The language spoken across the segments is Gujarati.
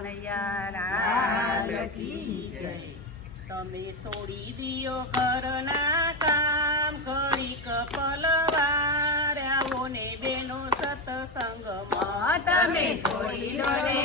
કનૈયા લાલ કી જય. તમે છોડી દિયો ઘરના કામ, ઘડીક પલવાર આવો ને બેનો સતસંગમાં તમે છોડી દો ને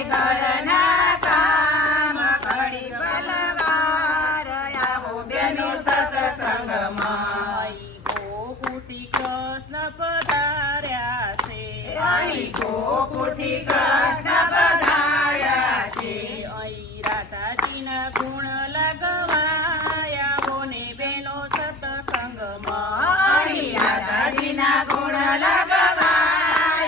ગોકુળથી કૃષ્ણ પધાર્યા છે. અહીં ગોકુળથી કૃષ્ણ પધાર્યા છે. અહીં રાધાજીના ગુણ લગવાયા આવો ને બેનો સતસંગમાં અહીં રાધાજીના ગુણ લગવાયા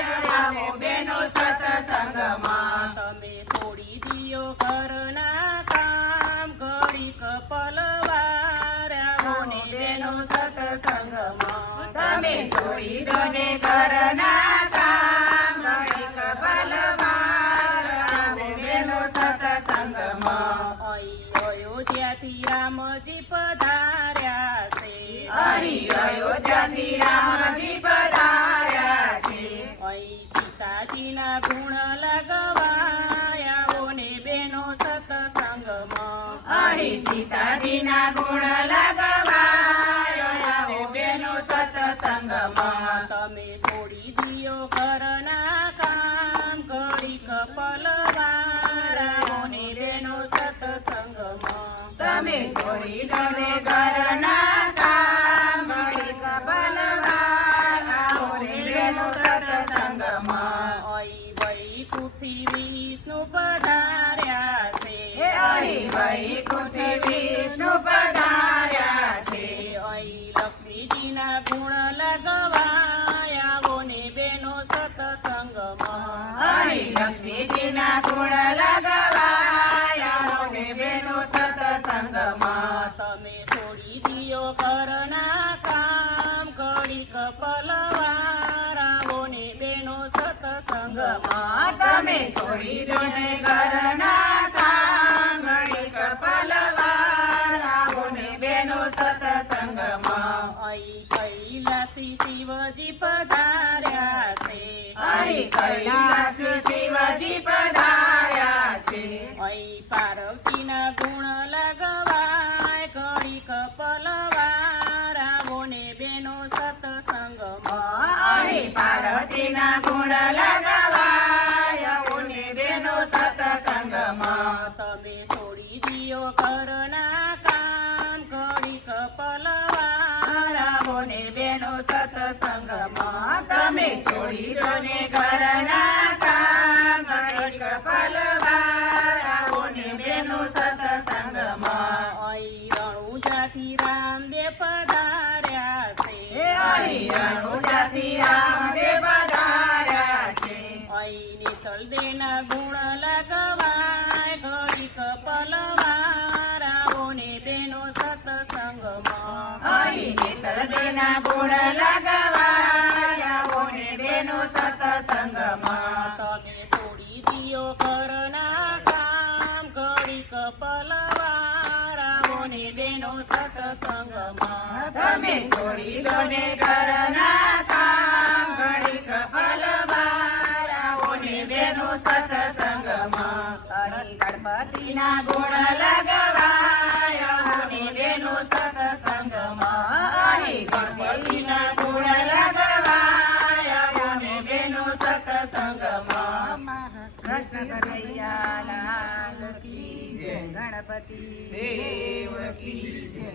બેનો સત્સંગમાં તમે છોડી દિયો ઘરના કામ ઘડીક પલવાર આવો ને બેનો સતસંગમાં તમે છોડી દો ને ઘરના કામ ઘડીક પલવાર આવો બેનો સત્સંગમાં અહીં અયોધ્યાથી રામજી પધાર્યા છે. અહીં અયોધ્યાથી રામજી પધાર્યા છે. અહીં સીતાજીના ગુણ લગવાયા આવો ને બેનો સતસંગમાં. અહીં સીતાજીના ગુણ લગવાય તમે છોડી દિયો ઘરના કામ કરી કપલ આવો ને બેનો સતસંગમાં. તમે છોડી દો ને ઘરના કામ અહીં વિષ્ણુ પધાર્યા છે. વિષ્ણુ પધાર્યા છે. અહીં લક્ષ્મીજીના ગુણ અહીં લક્ષ્મીજીના ગુણ લગવાયા. ને બેનો સત્સંગમાં તમે છોડી દિયો ઘરના કામ ઘડીક પલવાર આવો ને બેનો સતસંગમાં. તમે છોડી દો ને ઘરના પાર્વતીના ગુણ લગાવાય. ઉની બેનો સત્સંગમાં તમે છોડી દિયો ઘરના કામ ઘડીક પલવાર. આવો ને બેનો સત્સંગમાં તમે છોડી દો ને ઘરના કામ ઘડીક પલવાર. આવો ને બેનો સત્સંગમાં અહીં રામદેવ અહીં નિસલ દેના ગુણ લગવાય ઘડીક પલવાર ને બેનો સત્સંગમાં. અહીં નેતર ગુણ લગવાય આવો ને બેનો સત્સંગમાં. તમે છોડી દિયો કરના કામ ઘડીક પલવાર આવો ને બેનો સત્સંગમાં. તમે છોડી દો ને ઘરના કામ ઘડીક પલવાર આવો ને બેનો ગણપતિના ગુણ લગવાય આવો ને બેનો સત્સંગમાં અહીં ગણપતિના ગુણ લગવાય આવો ને બેનો સત્સંગમાં ગણપતિ દેવ કી